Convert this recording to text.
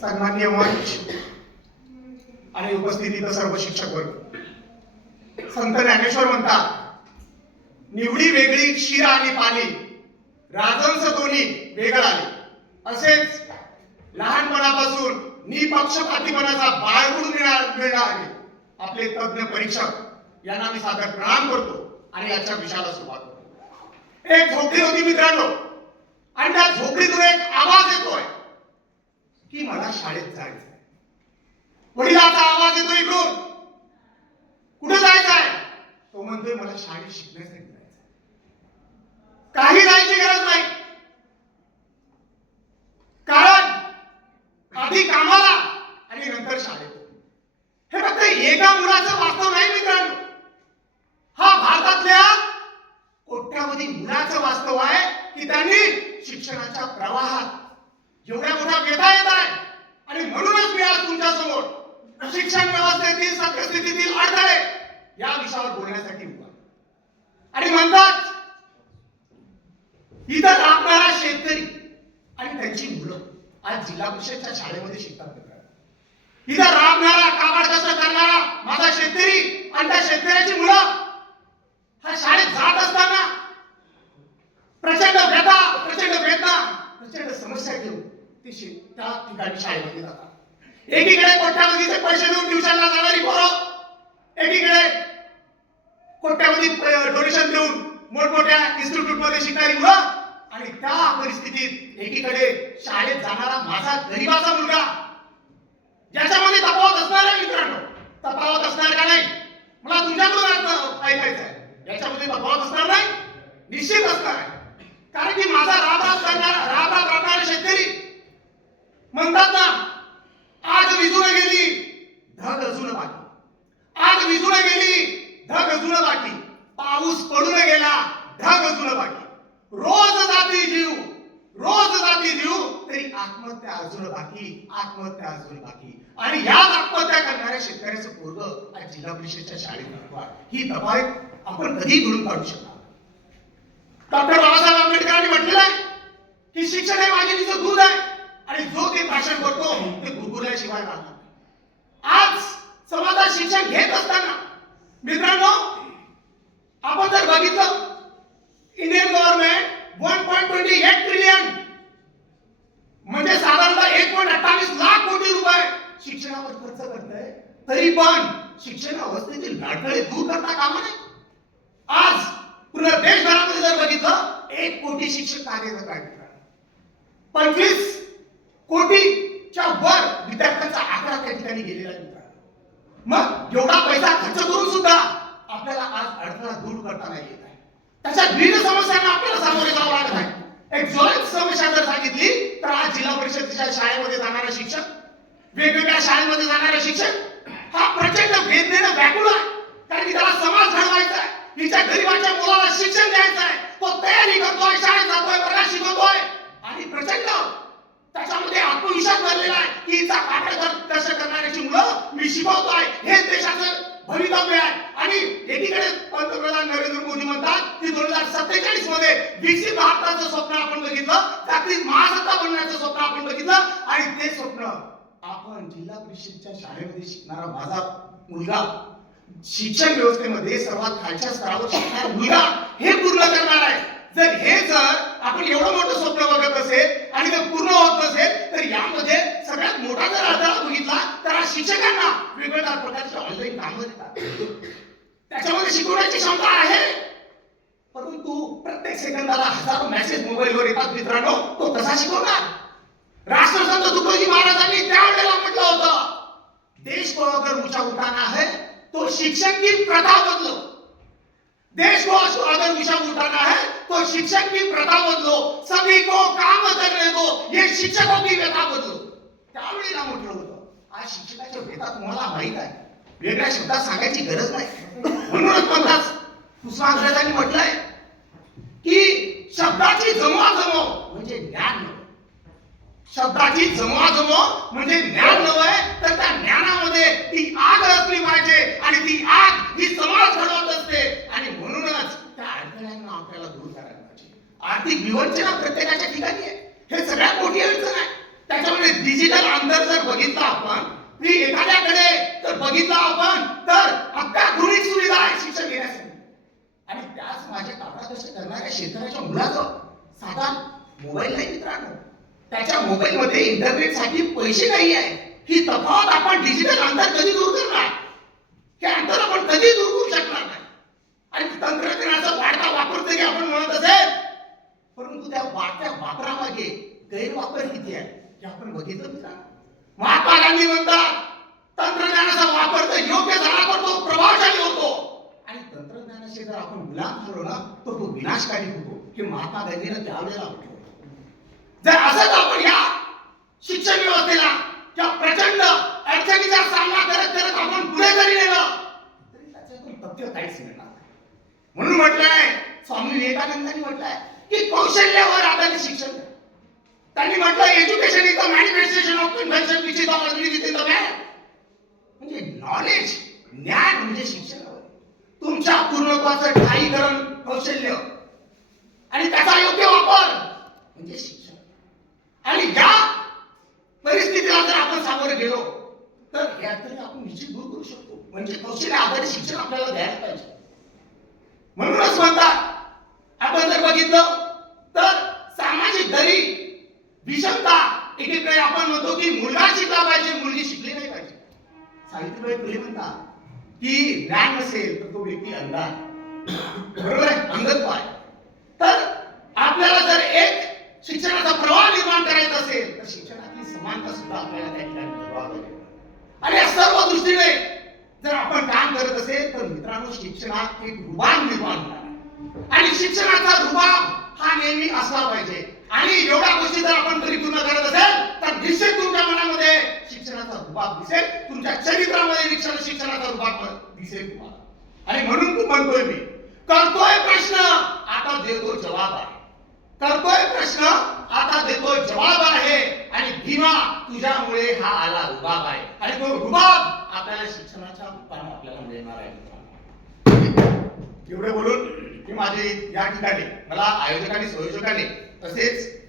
सन्माननीय मंच आणि उपस्थितीत सर्व शिक्षक वर्ग, संत ज्ञानेश्वर म्हणतात, निवडी वेगळी क्षीर आणि पाणी, राजहंस दोन्ही वेगळ आले. असेच लहानपणापासून निपक्षपातीपणाचा बाळगुण मिळणारे आपले तज्ञ परीक्षक यांना मी सादर प्रणाम करतो आणि याच्या विषयाला सुरुवात करतो. एक झोपडी होती मित्रांनो, आणि त्या झोपडीतून एक आवाज येतोय की मला शाळेत जायचंय. वडिलांचा आवाज येतो इकडून, कुठे जायचंय? तो म्हणतोय मला शाळेत शिकण्यासाठी जायचंय. काही जायची गरज नाही, कारण आधी कामाला आणि नंतर शाळेत. हे फक्त एका मुलाचं वास्तव नाही मित्रांनो, हा भारतातल्या कोट्यावधी मुलाचं वास्तव आहे की त्यांनी शिक्षणाच्या प्रवाहात एवढ्या मोठ्या व्यथा येत आहे. आणि म्हणूनच मी आज तुमच्या समोर शिक्षण व्यवस्थेतील सद्यस्थितीतील अडथळे या विषयावर बोलण्यासाठी उभा. आणि म्हणतात, इथं राबणारा शेतकरी आणि त्यांची मुलं आज जिल्हा परिषदच्या शाळेमध्ये शिकतात. इथं राबणारा काबाड कष्ट करणारा माझा शेतकरी आणि त्या शेतकऱ्याची मुलं हा शाळेत जात असताना प्रचंड व्यथा, प्रचंड वेदना, प्रचंड समस्या घेऊन ते त्या ठिकाणी शाळेमध्ये जातात. एकीकडे कोट्यावधीचे पैसे देऊन ट्युशनला जाणारी पोरं, एकीकडे कोट्यावधी डोनेशन देऊन मोठमोठ्या इन्स्टिट्यूट मध्ये शिकणारी मुलं, आणि त्या परिस्थितीत एकीकडे शाळेत जाणारा माझा गरीबाचा मुलगा. याच्यामध्ये तफावत असणार आहे मित्रांनो, तफावत असणार का नाही मला तुमच्याकडून ऐकायचं आहे. याच्यामध्ये तफावत असणार नाही, निश्चित असणार आहे. कारण की माझा राब राबणारा शेतकरी म्हणतात ना, आज विजून गेली ढग अजून बाकी, आज विजून गेली ढग अजून बाकी, पाऊस पडून गेला ढग अजून बाकी, रोज जाती जीव, रोज जाती जीव, तरी आत्महत्या अजून बाकी, आत्महत्या अजून बाकी. आणि या आत्महत्या करणाऱ्या शेतकऱ्याचं पोरग आज जिल्हा परिषदच्या शाळेत. ही दबाव आपण कधी घडून काढू शकणार? डॉक्टर बाबासाहेब आंबेडकरांनी म्हटलेलं आहे की शिक्षण हे वाघिणीचं दूध आहे, आणि जो ते भाषण करतो ते गुरगुरल्याशिवाय राहणार नाही. आज समाजात शिक्षण घेत असताना मित्रांनो, आपण जर बघितलं, इंडियन गव्हर्नमेंट 1.28 ट्रिलियन म्हणजे साधारणतः 1.28 लाख कोटी रुपये शिक्षणावर खर्च करतंय, तरी पण शिक्षण अवस्थेतील अडथळे दूर करता कामा नये. आज पूर्ण देशभरामध्ये जर बघितलं, 1 कोटी शिक्षक कार्यरत आहेत. 25 कोटीच्या वर विद्यार्थ्यांचा आकडा त्या ठिकाणी गेलेला आहे. मग एवढा पैसा खर्च करून सुद्धा आपल्याला आज अडथळा दूर करता नाही येत आहे. त्याच्या विविध समस्यांना आपल्याला सामोरे जावं लागत आहे. एक ज्वलंत समस्या जर सांगितली तर आज जिल्हा परिषदेच्या शाळेमध्ये जाणारा शिक्षक, वेगवेगळ्या शाळेमध्ये जाणारा शिक्षक हा प्रचंड वेदनेनं व्याकुळ आहे. कारण की त्याला समाज घडवायचा आहे, तिच्या गरीबाच्या मुलाला शिक्षण द्यायचं आहे. तो तयारी करतोय, शाळेत जातोय, वर्गात शिकवतोय, आणि प्रचंड त्याच्यामध्ये आत्मविश्वास भरलेला आहे की हिचा काटाघात कष्ट करणाऱ्याची मुलं मी शिकवतोय, हेच देशाचं भवितव्य आहे. आणि एकीकडे पंतप्रधान नरेंद्र मोदी म्हणतात की 2047 मध्ये विकसित भारताचं स्वप्न आपण बघितलं, जागतिक महासत्ता बनण्याचं स्वप्न आपण बघितलं, आणि ते स्वप्न आपण जिल्हा परिषदच्या शाळेमध्ये शिकणारा माझा मुलगा, शिक्षण व्यवस्थेमध्ये सर्वात खालच्या स्तरावर शिकणारा मुलगा हे पूर्ण करणार आहे. जर आपण एवढं मोठं स्वप्न बघत असेल आणि ते पूर्ण होत नसेल, तर यामध्ये सगळ्यात मोठा जर अडथळा बघितला तर शिक्षकांना वेगवेगळ्या प्रकारचे ऑनलाईन कामं देतात. त्याच्यामध्ये शिकवण्याची क्षमता आहे, परंतु प्रत्येक सेकंदाला हजारो मेसेज मोबाईलवर येतात मित्रांनो, तो कसा शिकवणार? राष्ट्रसंत तुकडोजी महाराजांनी त्यावेळेला म्हटलं होतं, देश को अगर ऊंचा उठाना है तो शिक्षण की प्रथा बदलो. देश को अगर ऊंचा उठाना है तो शिक्षण की प्रथा बदलो, सभी को काम करने दो, ये शिक्षकों की व्यथा बदलो. त्यावेळेला म्हटलं होतं. आज शिक्षकाच्या व्यथा तुम्हाला माहित आहे, वेगळ्या शब्दात सांगायची गरज नाही. म्हणूनच म्हणतात, कुसुमाग्रजांनी म्हटलंय की शब्दाची जमवाजमव म्हणजे ज्ञान नव्हे. शब्दाची जमवाजमव म्हणजे ज्ञान नव्हे, तर त्या ज्ञानामध्ये ती आग असली पाहिजे, आणि ती आग ही समाज घडवत असते. आणि म्हणूनच त्या अडथळ्यांना आपल्याला दूर करायला पाहिजे. आर्थिक विवंचना प्रत्येकाच्या ठिकाणी आहे, हे सगळ्यात मोठी अडचण आहे. त्याच्यामध्ये डिजिटल अंतर जर बघितला आपण, की एखाद्याकडे जर बघितला आपण तर अत्याधुनिक सुविधा आहे शिक्षण घेण्यासाठी, आणि त्याच माझ्या कामाला कष्ट करणाऱ्या शेतकऱ्याच्या मुलाचं साधा मोबाईल नाही मित्रांनो, त्याच्या मोबाईल मध्ये इंटरनेटसाठी पैसे नाही आहे. ही तफावत आपण डिजिटल अंतर कधी दूर करणार, हे अंतर आपण कधी दूर करू शकणार नाही. आणि तंत्रज्ञानाचा वाढता वापर जरी आपण म्हणत असेल, परंतु त्या वाढत्या वापरामागे गैरवापर किती आहे हे आपण बघितलं मित्रांनो. महात्मा गांधी म्हणतात तंत्रज्ञानाचा वापर तर योग्य झाला तर तो प्रभावशाली होतो, आणि तंत्रज्ञानाशी जर आपण गुलाम झालो ना तर तो विनाशकारी होतो, हे महात्मा गांधीने त्यावेळेला म्हटलं. जर असंच आपण या शिक्षण व्यवस्थेला किंवा प्रचंड अडचणीचा सामना करत करत आपण पुढे जरी नेलं तरी त्याच्यातून तथ्य काहीच मिळणार नाही. म्हणून म्हटलंय, स्वामी विवेकानंदांनी म्हटलंय की कौशल्यावर आधारित शिक्षण. त्यांनी म्हटलं education is the manifestation of invention which is already with in the man. म्हणजे नॉलेज, ज्ञान म्हणजे शिक्षण. तुमच्या पूर्णत्वाचं ठाईकरण कौशल्य आणि त्याचा योग्य वापर म्हणजे शिक्षण. आणि या परिस्थितीला जर आपण सामोरे गेलो तर हे अडचणी आपण निश्चित दूर करू शकतो. म्हणजे कौशल्य आधारित शिक्षण आपल्याला द्यायला पाहिजे. म्हणूनच म्हणतात, आपण जर बघितलं तर सामाजिक दरी, विषमता, एकीकडे आपण म्हणतो की मुलगा शिकला पाहिजे, मुलगी शिकली नाही पाहिजे. सावित्रीबाई फुले म्हणतात की ज्ञान नसेल तर तो व्यक्ती अंध आहे. बरोबर आहे, अंधत्व आहे. तर आपल्याला जर एक शिक्षणाचा प्रवाह निर्माण करायचा असेल तर शिक्षणातली समानता सुद्धा आपल्याला त्या ठिकाणी ठेवावी लागेल. आणि या सर्व दृष्टीने जर आपण काम करत असेल तर मित्रांनो शिक्षणात एक रुबाब निर्माण होणार आहे, आणि शिक्षणाचा रुबाब हा नेहमी असला पाहिजे. आणि एवढ्या गोष्टी जर आपण परिपूर्ण करत असेल तर निश्चित तुमच्या मनामध्ये शिक्षणाचा रुबाब दिसेल, तुमच्या चरित्रामध्ये शिक्षणाचा रुबाब दिसेल तुम्हाला. आणि म्हणून तू म्हणतोय, मी करतोय प्रश्न आता देतो जवाब आहे, करतोय प्रश्न आता देतोय जवाब आहे, आणि भीमा तुझ्यामुळे हा आला रुबाब आहे, आणि तो रुबाब आपल्याला शिक्षणाच्या रूपाने आपल्याला मिळणार आहे. एवढे बोलून की माझे या ठिकाणी मला आयोजकांनी, संयोजकांनी तसेच